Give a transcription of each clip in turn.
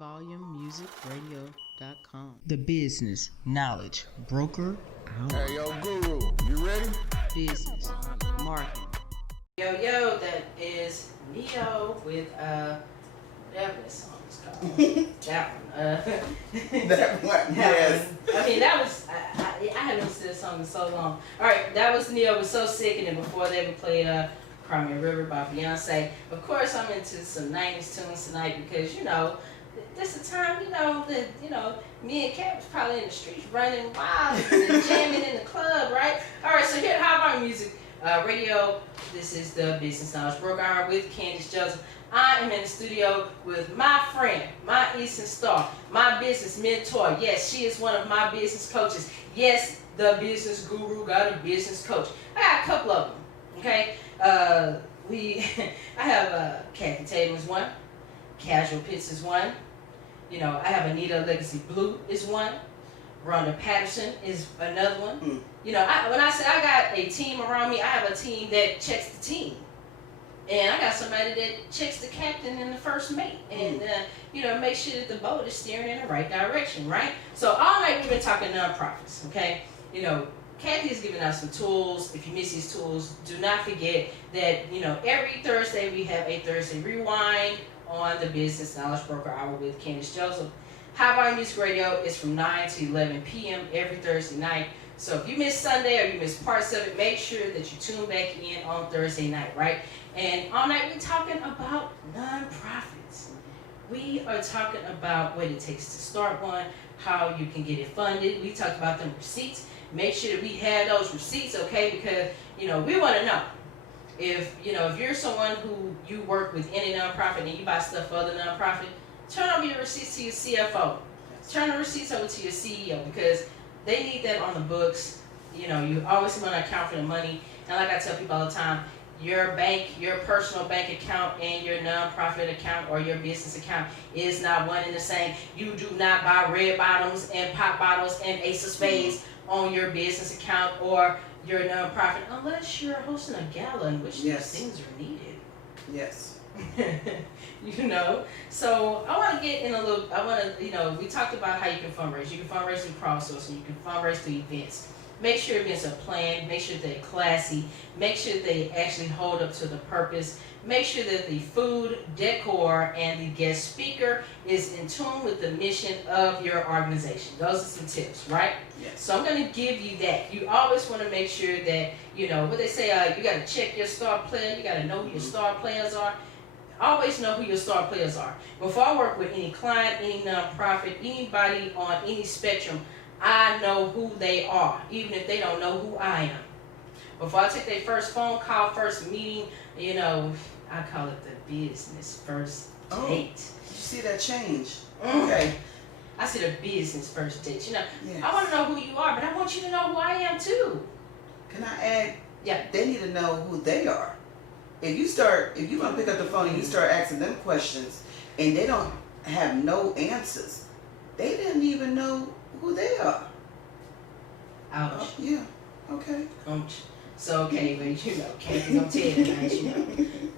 BigVolumeMusicRadio.com. The business knowledge broker out. Hey, yo, Guru, you ready? Business, marketing. Yo, that is Neo with whatever that song is called. That one. That one, yes. I mean, that was I haven't listened to this song in so long. All right, that was Neo was So Sick, and then before that we played Cry Me a River by Beyonce. Of course, I'm into some 90s tunes tonight because this is a time that me and Kat was probably in the streets running wild and jamming in the club, right? All right, so here at How About Music Radio, this is the Business Knowledge Broker Hour with Candace Joseph. I am in the studio with my friend, my Eastern Star, my business mentor. Yes, she is one of my business coaches. Yes, the business guru got a business coach. I got a couple of them, okay? I have Kathy Tatum is one, Casual Pitts is one. I have Anita Legacy Blue is one. Rhonda Patterson is another one. When I say I got a team around me, I have a team that checks the team. And I got somebody that checks the captain and the first mate. And, make sure that the boat is steering in the right direction, right? So all night we've been talking nonprofits, okay? Kathy is giving out some tools. If you miss these tools, do not forget that, every Thursday we have a Thursday Rewind on the Business Knowledge Broker Hour with Candace Joseph. How About Music Radio is from 9 to 11 p.m. every Thursday night. So if you miss Sunday or you miss parts of it, make sure that you tune back in on Thursday night, right? And all night we're talking about nonprofits. We are talking about what it takes to start one, how you can get it funded. We talk about them receipts. Make sure that we have those receipts, okay? Because, we want to know. If you're someone who you work with any nonprofit and you buy stuff for other nonprofit, turn over your receipts to your CFO. Turn the receipts over to your CEO because they need that on the books. You always want to account for the money. And like I tell people all the time, your personal bank account and your nonprofit account or your business account is not one and the same. You do not buy red bottoms and pop bottles and ace of spades on your business account or your nonprofit unless you're hosting a gala in which these things are needed. Yes. So I want to get in we talked about how you can fundraise. You can fundraise through crowdsourcing. You can fundraise through events. Make sure events are planned. Make sure they're classy. Make sure they actually hold up to the purpose. Make sure that the food, decor, and the guest speaker is in tune with the mission of your organization. Those are some tips, right? Yes. So I'm going to give you that. You always want to make sure that, what they say, you got to check your star player. You got to know who your star players are. Always know who your star players are. Before I work with any client, any nonprofit, anybody on any spectrum, I know who they are, even if they don't know who I am. Before I take their first phone call, first meeting, I call it the business first date. Did you see that change? Okay. I see the business first date. Yes. I want to know who you are, but I want you to know who I am too. Can I add? Yeah. They need to know who they are. If you want to pick up the phone and you start asking them questions and they don't have no answers, they didn't even know who they are. Ouch. Yeah. Okay. So, okay, but Kathy's gonna tell you tonight,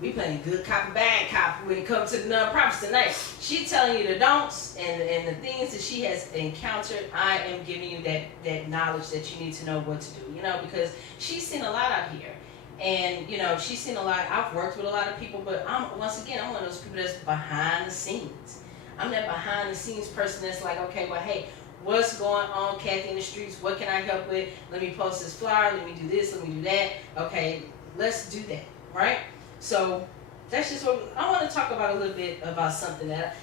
we playing good cop, bad cop when it comes to the nonprofits tonight. She telling you the don'ts and the things that she has encountered. I am giving you that knowledge that you need to know what to do, because she's seen a lot out here. And, she's seen a lot. I've worked with a lot of people, but I'm one of those people that's behind the scenes. I'm that behind the scenes person that's like, okay, well, hey, what's going on, Kathy, in the streets? What can I help with? Let me post this flyer. Let me do this. Let me do that. Okay, let's do that, right? So that's just what I want to talk about a little bit about something that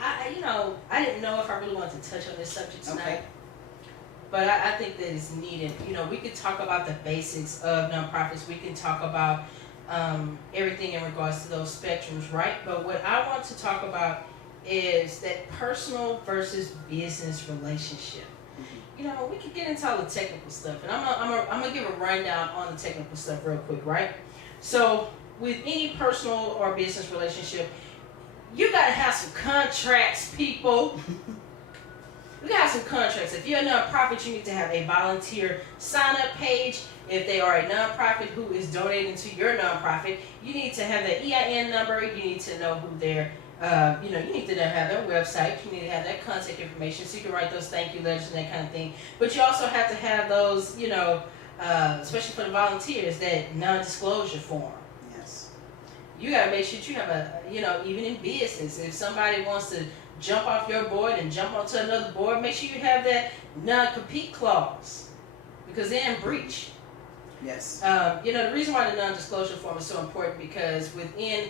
I didn't know if I really wanted to touch on this subject tonight. Okay. But I think that it's needed. We could talk about the basics of nonprofits. We can talk about everything in regards to those spectrums, right? But what I want to talk about is that personal versus business relationship. Mm-hmm. We could get into all the technical stuff, and I'm gonna give a rundown on the technical stuff real quick, right? So with any personal or business relationship, you gotta have some contracts, people. We gotta have some contracts. If you're a nonprofit, you need to have a volunteer sign-up page. If they are a nonprofit who is donating to your nonprofit, you need to have the EIN number. You need to know who their You need to have their website, you need to have their contact information so you can write those thank you letters and that kind of thing. But you also have to have those, especially for the volunteers, that non-disclosure form. Yes. You got to make sure you have even in business, if somebody wants to jump off your board and jump onto another board, make sure you have that non-compete clause because they're in breach. Yes. The reason why the non-disclosure form is so important because within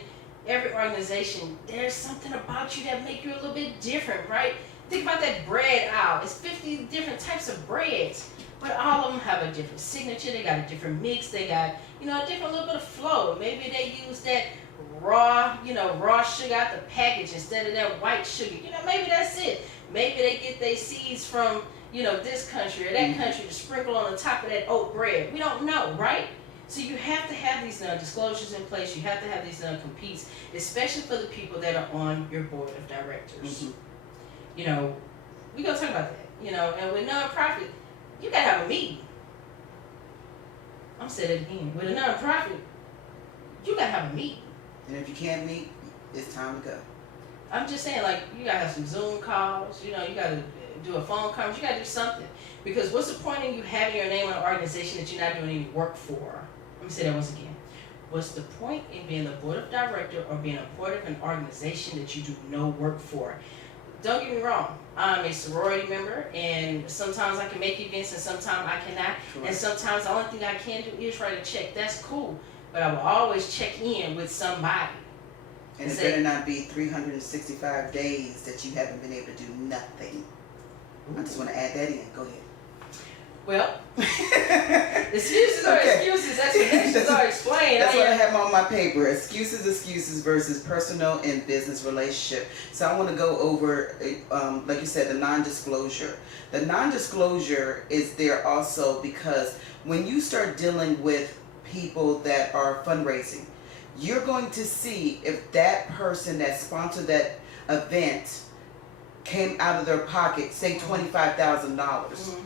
every organization, there's something about you that make you a little bit different, right? Think about that bread aisle. It's 50 different types of breads, but all of them have a different signature. They got a different mix. They got, a different little bit of flow. Maybe they use that raw sugar out the package instead of that white sugar. Maybe that's it. Maybe they get their seeds from, this country or that country to sprinkle on the top of that oat bread. We don't know, right? So you have to have these non-disclosures in place. You have to have these non-competes, especially for the people that are on your board of directors. We're going to talk about that. And with nonprofit, you got to have a meeting. I'm saying it again. With a nonprofit, you got to have a meeting. And if you can't meet, it's time to go. I'm just saying, you got to have some Zoom calls. You got to do a phone conference. You got to do something. Because what's the point in you having your name on an organization that you're not doing any work for? Let me say that once again. What's the point in being the board of director or being a part of an organization that you do no work for? Don't get me wrong. I'm a sorority member, and sometimes I can make events, and sometimes I cannot. Sure. And sometimes the only thing I can do is write a check. That's cool. But I will always check in with somebody. And it better not be 365 days that you haven't been able to do nothing. Ooh. I just want to add that in. Go ahead. Well, excuses are excuses. Explanations are explained. That's what I have on my paper. Excuses versus personal and business relationship. So I want to go over, like you said, the non-disclosure. The non-disclosure is there also because when you start dealing with people that are fundraising, you're going to see if that person that sponsored that event came out of their pocket, say $25,000.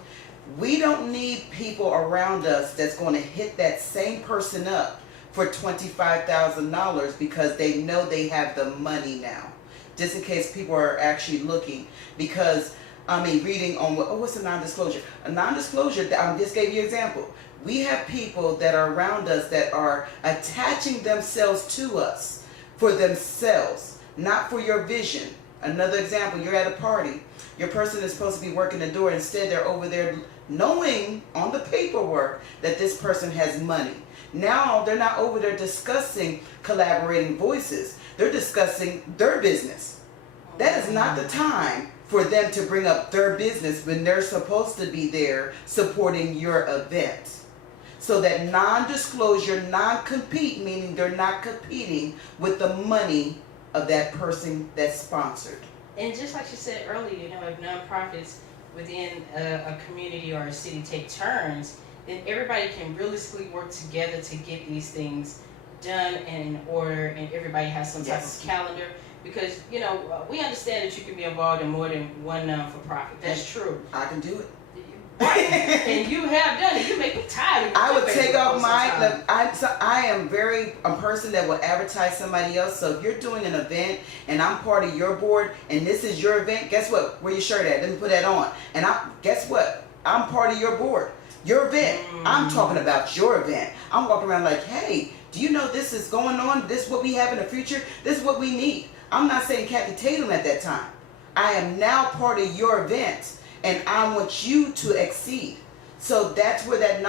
We don't need people around us that's going to hit that same person up for $25,000 because they know they have the money now. Just in case people are actually looking. Because, reading on what's a non-disclosure? A non-disclosure, I just gave you an example. We have people that are around us that are attaching themselves to us for themselves, not for your vision. Another example, you're at a party. Your person is supposed to be working the door. Instead, they're over there knowing on the paperwork that this person has money. Now, they're not over there discussing collaborating voices. They're discussing their business. That is not the time for them to bring up their business when they're supposed to be there supporting your event. So that non-disclosure, non-compete, meaning they're not competing with the money of that person that's sponsored. And just like you said earlier, if nonprofits within a community or a city take turns, then everybody can realistically work together to get these things done and in order, and everybody has some type of calendar. Because, we understand that you can be involved in more than one non-for-profit. That's true. I can do it. And you have done it. You make me tired. I would take off I am a person that will advertise somebody else. So if you're doing an event and I'm part of your board and this is your event, guess what? Where your shirt at? Let me put that on. And guess what? I'm part of your board. Your event. I'm talking about your event. I'm walking around like, hey, do you know this is going on? This is what we have in the future. This is what we need. I'm not saying Kathy Tatum at that time. I am now part of your event. And I want you to exceed. So that's where that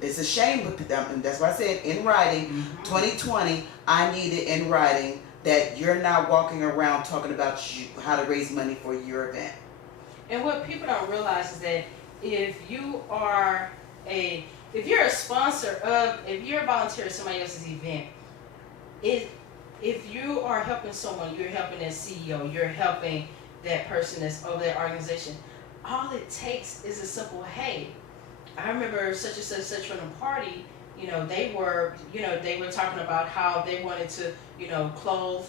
it's a shame, but that's why I said in writing, 2020, I need it in writing that you're not walking around talking about how to raise money for your event. And what people don't realize is that if you're a sponsor if you're a volunteer at somebody else's event, if you are helping someone, you're helping that CEO, you're helping that person that's over that organization. All it takes is a simple, hey, I remember such and such from the party, they were talking about how they wanted to, clothe,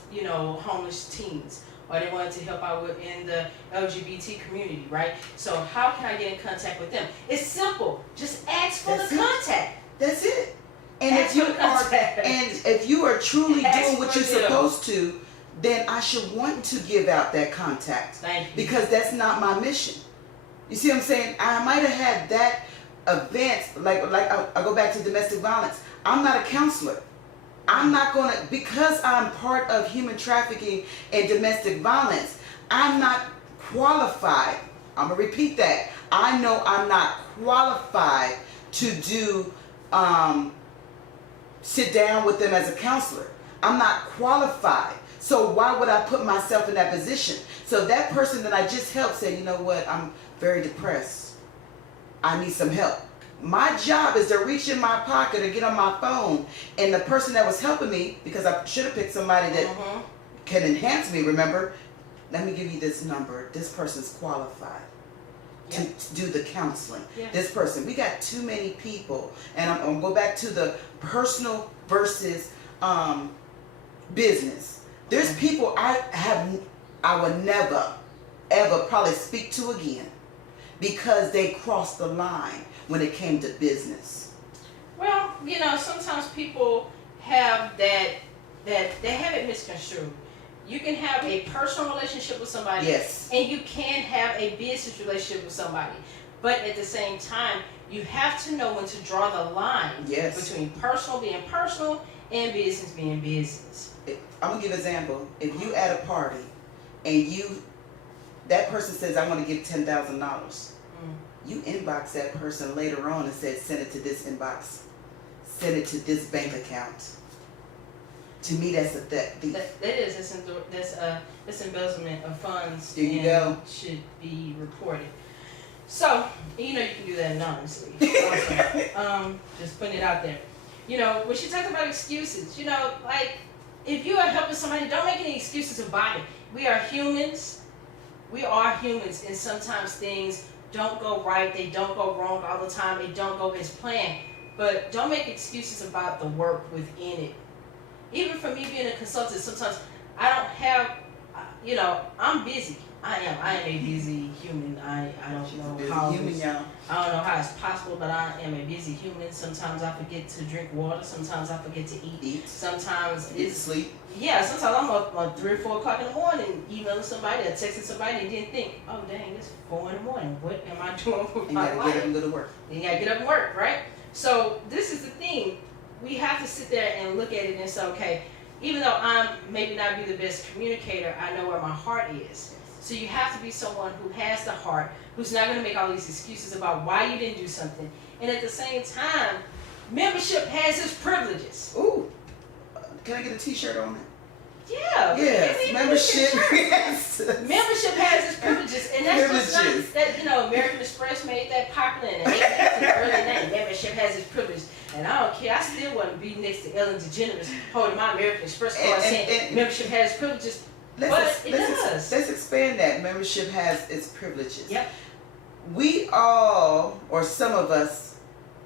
homeless teens, or they wanted to help out within the LGBT community, right? So how can I get in contact with them? It's simple. Just ask for the contact. That's it. And if you are truly doing what you're supposed to, then I should want to give out that contact. Thank you. Because that's not my mission. You see what I'm saying? I might have had that event, like I go back to domestic violence. I'm not a counselor. I'm not going to, because I'm part of human trafficking and domestic violence, I'm not qualified. I'm going to repeat that. I know I'm not qualified to do, sit down with them as a counselor. I'm not qualified. So why would I put myself in that position? So that person that I just helped said, you know what, I'm very depressed. I need some help. My job is to reach in my pocket or get on my phone, and the person that was helping me, because I should have picked somebody that can enhance me, remember, let me give you this number. This person's qualified to do the counseling. This person. We got too many people, and I'm going to go back to the personal versus business. There's people I would never, ever probably speak to again because they crossed the line when it came to business. Well, you know, sometimes people have they have it misconstrued. You can have a personal relationship with somebody, and you can have a business relationship with somebody. But at the same time, you have to know when to draw the line between personal being personal and business being business. I'm gonna give an example. If you at a party and that person says, I want to give $10,000, you inbox that person later on and said, send it to this inbox, send it to this bank account. To me, that's a theft. That's embezzlement of funds. There you go. Should be reported. So, you know, you can do that anonymously. Also, just putting it out there. You know, when she talks about excuses, you know, like, if you are helping somebody, don't make any excuses about it. We are humans. We are humans, and sometimes things don't go right. They don't go wrong all the time. They don't go as planned. But don't make excuses about the work within it. Even for me being a consultant, sometimes I don't have, you know, I'm busy. I am a busy human. I don't know how it's possible, but I am a busy human. Sometimes I forget to drink water. Sometimes I forget to eat. Sometimes it's sleep. Yeah, sometimes I'm up at 3 or 4 o'clock in the morning, emailing somebody or texting somebody and didn't think, oh dang, it's 4 in the morning. What am I doing with my life? You gotta get up and go to work. You gotta get up and work, right? So this is the thing. We have to sit there and look at it and say, okay, even though I'm maybe not be the best communicator, I know where my heart is. So you have to be someone who has the heart, who's not going to make all these excuses about why you didn't do something. And at the same time, membership has its privileges. Ooh, can I get a T-shirt on it? Yeah. Yes, membership. Yes. Membership has its privileges, and that's just not that, you know, American Express made that popular in the 80s and early 90s. Membership has its privileges, and I don't care. I still want to be next to Ellen DeGeneres holding my American Express card saying membership has its privileges. Let's expand that. Membership has its privileges. Yep. We all, or some of us,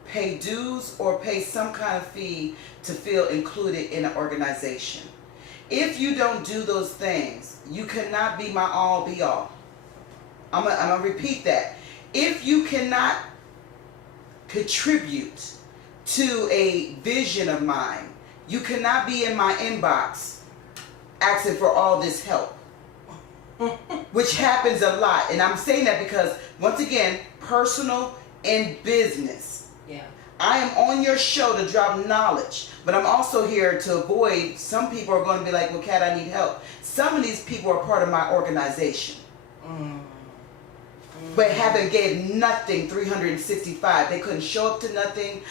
pay dues or pay some kind of fee to feel included in an organization. If you don't do those things, you cannot be my all be all. I'm gonna repeat that. If you cannot contribute to a vision of mine, you cannot be in my inbox asking for all this help, which happens a lot. And I'm saying that because, once again, personal and business. Yeah. I am on your show to drop knowledge, but I'm also here to avoid, some people are going to be like, well, Kat, I need help. Some of these people are part of my organization, but haven't gave nothing 365. They couldn't show up to nothing,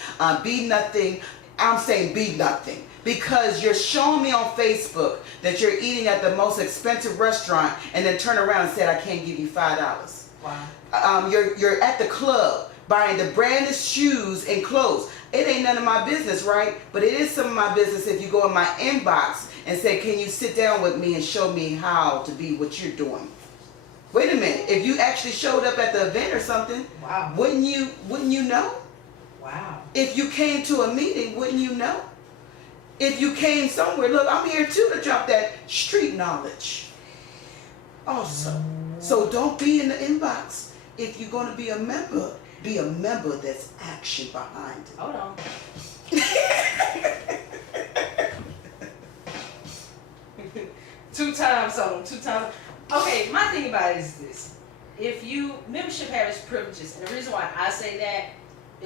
be nothing. I'm saying be nothing. Because you're showing me on Facebook that you're eating at the most expensive restaurant and then turn around and say, I can't give you $5. Wow. You're at the club buying the brandest shoes and clothes. It ain't none of my business, right? But it is some of my business if you go in my inbox and say, can you sit down with me and show me how to be what you're doing? Wait a minute. If you actually showed up at the event or something, wow, wouldn't you know? Wow. If you came to a meeting, wouldn't you know? If you came somewhere, look, I'm here too to drop that street knowledge also. So don't be in the inbox. If you're going to be a member that's action behind it. Hold on. 2 times on them, 2 times. Okay, my thing about it is this. If you, membership has its privileges, and the reason why I say that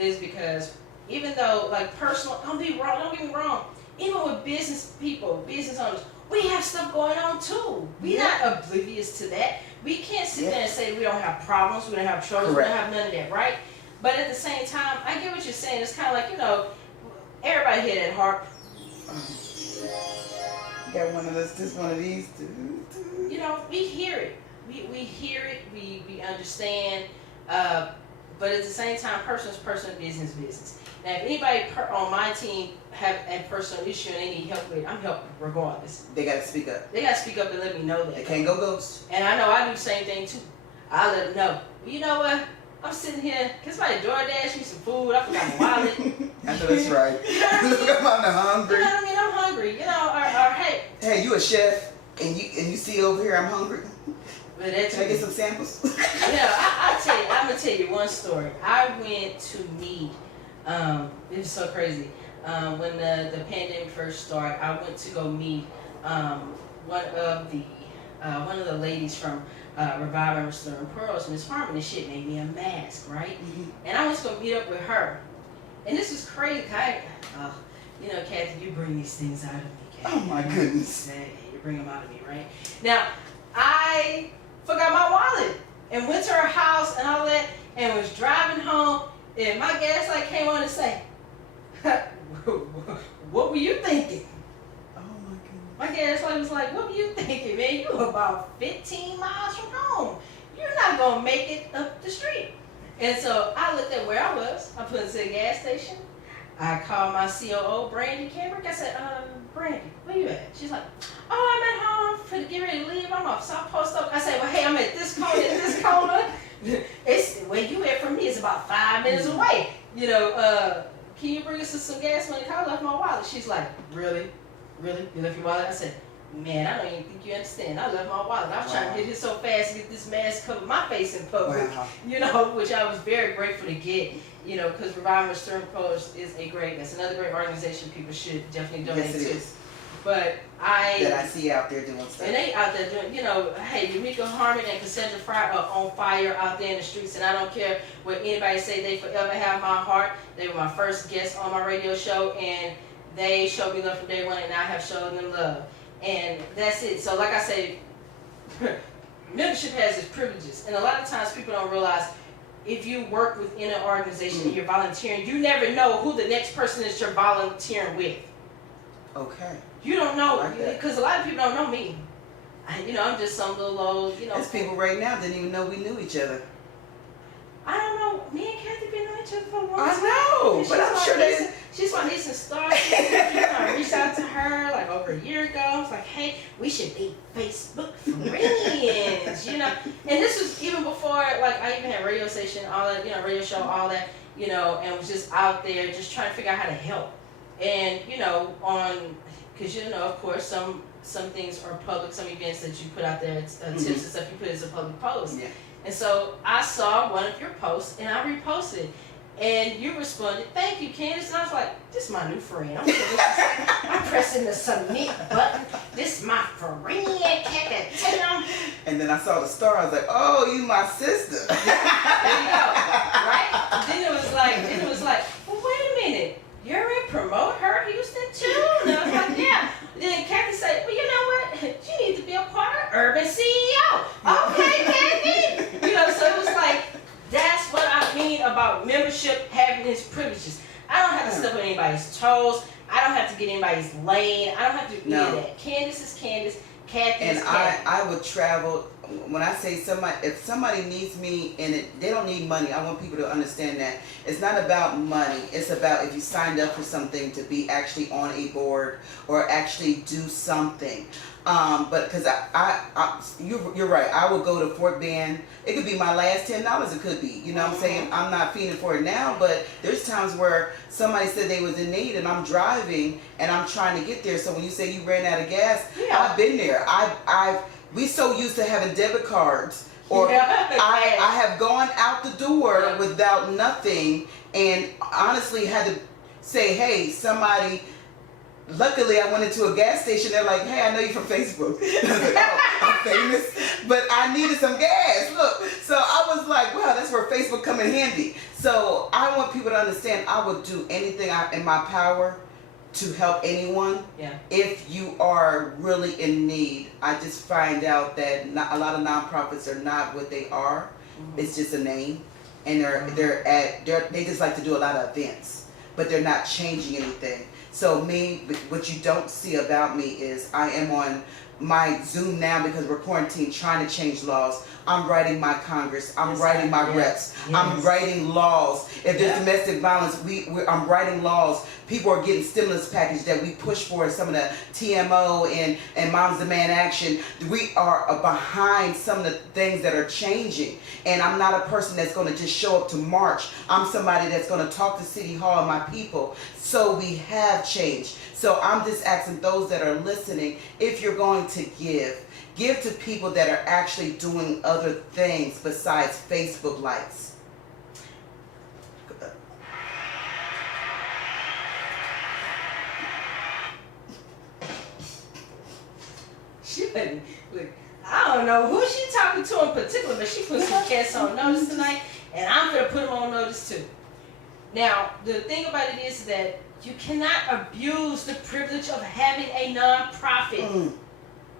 is because even though, like, personal, don't get me wrong, even with business people, business owners, we have stuff going on too. We're not oblivious to that. We can't sit there and say we don't have problems, we don't have troubles, Correct. we don't have none of that, right? But at the same time, I get what you're saying. It's kind of like, you know, everybody hear that harp. Got one of this, just one of these. You know, we hear it. We hear it. We understand. But at the same time, person is person, business is business. Now, if anybody on my team have a personal issue and they need help with, I'm helping regardless. They got to speak up. They got to speak up and let me know that. They can't go ghost. And I know I do the same thing too. I let them know. You know what? I'm sitting here. Can somebody DoorDash me some food? I forgot my wallet. I know that's right. You know what I mean? Look, I'm hungry. You know what I mean? I'm hungry. You know, or hey. Hey, you a chef, and you see over here I'm hungry. But that's Can I get some samples? Yeah, I'm gonna tell you one story. I went to meet. It was so crazy. When the pandemic first started, I went to go meet one of the ladies from Revive and Restoring Pearls, Miss Harmon, and shit made me a mask, right? Mm-hmm. And I went to go meet up with her. And this was crazy. You know, Kathy, you bring these things out of me, Kathy. Oh my goodness. You bring them out of me, right? Now, I forgot my wallet and went to her house and all that and was driving home and my gas light came on and say, what were you thinking? Oh my goodness. My gas light was like, what were you thinking, man? You were about 15 miles from home. You're not going to make it up the street. And so I looked at where I was. I put into a gas station. I called my COO, Brandy Cambrick. I said, Brandy, where you at? She's like, oh, I'm at home for to get ready to leave. I'm off South Post Oak. I said, well, hey, I'm at this corner, It's where you at from me. It's about 5 minutes away. You know, can you bring us some gas money? I left my wallet. She's like, really? Really? You left your wallet? I said, man, I don't even think you understand. I left my wallet. I was trying to get here so fast to get this mask cover my face in public. Wow. You know, which I was very grateful to get. You know, because Revive and Restoring Pearls is that's another great organization people should definitely donate Yes, it to. is. But That I see out there doing stuff. and they out there doing, you know, hey, Yamika Harmon and Cassandra Fry are on fire out there in the streets, and I don't care what anybody say, they forever have my heart. They were my first guests on my radio show, and they showed me love from day one, and I have shown them love. And that's it. So like I say, membership has its privileges, and a lot of times people don't realize if you work within an organization and you're volunteering, you never know who the next person is you're volunteering with. Okay. You don't know, Like because a lot of people don't know me. You know, I'm just some little old, you know. There's people right now didn't even know we knew each other. I don't know. Me and Kathy been knowing each other for a long time. I know, And but I'm sure they. She's my niece and star. I reached out to her like over a year ago. I was like, hey, we should be Facebook friends, you know. And this was even before, like, I even had radio station, all that, you know, radio show, all that, you know, and was just out there just trying to figure out how to help. And, you know, because, you know, of course, some things are public, some events that you put out there, tips and stuff you put as a public post. Yeah. And so I saw one of your posts and I reposted. And you responded, thank you, Candace. And I was like, this is my new friend. I'm pressing the submit button. This is my friend, Tatum. And then I saw the star. I was like, oh, you my sister. There you go, right? Then it was like, well, wait a minute. You're in Promote Her Houston too? And I was like, yeah. Then Kathy said, well, you know what? You need to be a part of Urban CEO. Okay, Kathy. You know, so it was like, that's what I mean about membership having its privileges. I don't have to step on anybody's toes. I don't have to get anybody's lane. I don't have to do any of that. Candace is Candace. Kathy is Kathy. And I would travel. When I say if somebody needs me and they don't need money, I want people to understand that it's not about money. It's about if you signed up for something to be actually on a board or actually do something. But because you're right. I would go to Fort Bend. It could be my last $10. It could be. You know what I'm saying? I'm not feeding for it now, but there's times where somebody said they was in need and I'm driving and I'm trying to get there. So when you say you ran out of gas, I've been there. We so used to having debit cards, or I have gone out the door without nothing, and honestly had to say, hey, somebody, luckily, I went into a gas station. They're like, "Hey, I know you from Facebook." I was like, "Oh, I'm famous," but I needed some gas. Look, so I was like, "Wow, that's where Facebook come in handy." So I want people to understand I would do anything in my power to help anyone. Yeah. If you are really in need, I just find out that a lot of nonprofits are not what they are. Mm-hmm. It's just a name, and they just like to do a lot of events, but they're not changing anything. So what you don't see about me is I am on my Zoom now because we're quarantined trying to change laws. I'm writing my Congress. I'm writing my reps. Yes. I'm writing laws. If there's domestic violence, I'm writing laws. People are getting stimulus package that we push for, some of the TMO and Moms Demand Action. We are behind some of the things that are changing. And I'm not a person that's going to just show up to march. I'm somebody that's going to talk to City Hall and my people. So we have change. So I'm just asking those that are listening, if you're going to give to people that are actually doing other things besides Facebook likes. Look, I don't know who she talking to in particular, but she put some cats on notice tonight, and I'm gonna put them on notice too. Now, the thing about it is that you cannot abuse the privilege of having a nonprofit.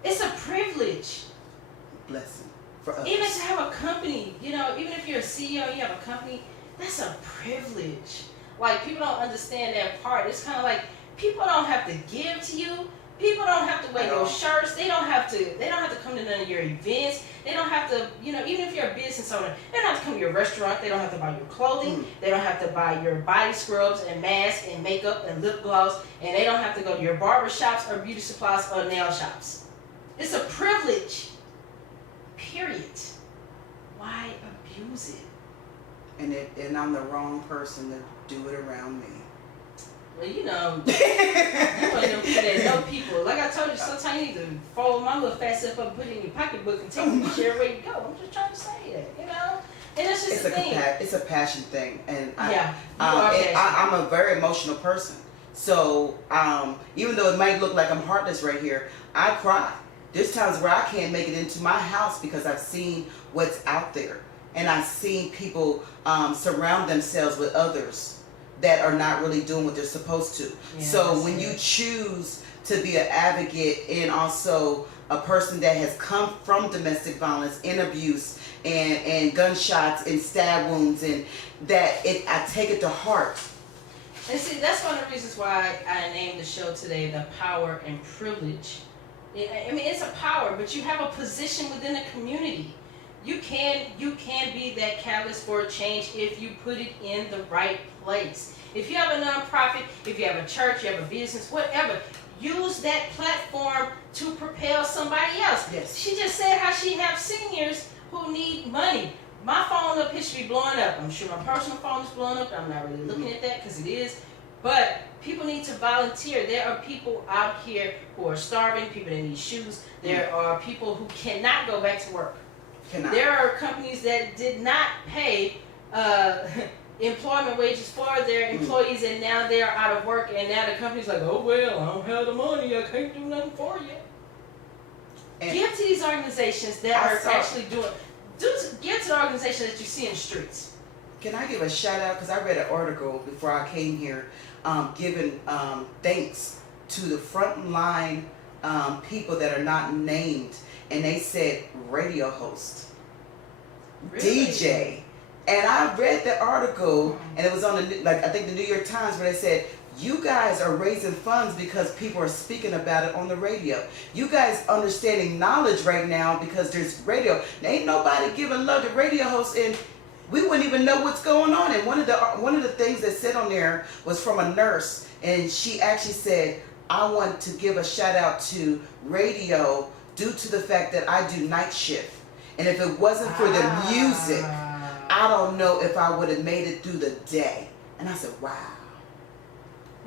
It's a privilege. Blessing for us. Even to have a company, even if you're a CEO and you have a company, that's a privilege. Like, people don't understand that part. It's kind of like people don't have to give to you. People don't have to wear your shirts. They don't have to come to none of your events. They don't have to, even if you're a business owner, they don't have to come to your restaurant. They don't have to buy your clothing. They don't have to buy your body scrubs and masks and makeup and lip gloss. And they don't have to go to your barber shops or beauty supplies or nail shops. It's a privilege. Period. Why abuse it? And I'm the wrong person to do it around me. Well, you one of them people that know people. Like I told you, sometimes you need to fold my little fat stuff up, put it in your pocketbook, and take it to share where you go. I'm just trying to say that, And that's just the thing. It's a passion thing, and I'm a very emotional person. So even though it might look like I'm heartless right here, I cry. There's times where I can't make it into my house because I've seen what's out there, and I've seen people surround themselves with others that are not really doing what they're supposed to. Yeah, so when you choose to be an advocate and also a person that has come from domestic violence and abuse and gunshots and stab wounds, and I take it to heart. And see, that's one of the reasons why I named the show today The Power and Privilege. I mean, it's a power, but you have a position within the community. You can be that catalyst for a change if you put it in the right place. If you have a nonprofit, if you have a church, you have a business, whatever, use that platform to propel somebody else. Yes. She just said how she have seniors who need money. My phone up here should be blowing up. I'm sure my personal phone is blowing up. I'm not really looking at that because it is. But people need to volunteer. There are people out here who are starving, people that need shoes. There are people who cannot go back to work. There are companies that did not pay employment wages for their employees, and now they are out of work, and now the company's like, oh, well, I don't have the money, I can't do nothing for you. And give to these organizations that are actually give to the organizations that you see in the streets. Can I give a shout out? Because I read an article before I came here giving thanks to the frontline people that are not named. And they said radio host, really? DJ, and I read the article, and it was on I think the New York Times, where they said, you guys are raising funds because people are speaking about it on the radio. You guys understanding knowledge right now because there's radio. There ain't nobody giving love to radio hosts, and we wouldn't even know what's going on. And one of the things that said on there was from a nurse, and she actually said, I want to give a shout out to radio due to the fact that I do night shift. And if it wasn't for the music, I don't know if I would have made it through the day. And I said, wow.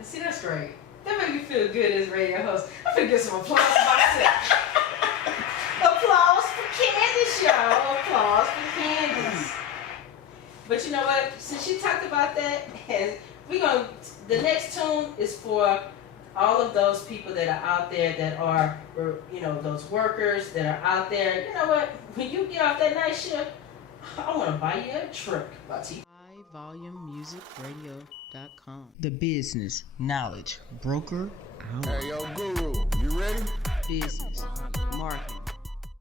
See, that's great. That made me feel good as a radio host. I'm going to get some applause for myself. Applause for Candace, y'all. Applause for Candace. But you know what? Since you talked about that, the next tune is for all of those people that are out there that are, you know, those workers that are out there, you know what, when you get off that night shift, I want to buy you a truck. HighVolumeMusicRadio.com. The business knowledge broker out. Hey, yo, Guru, you ready? Business, marketing,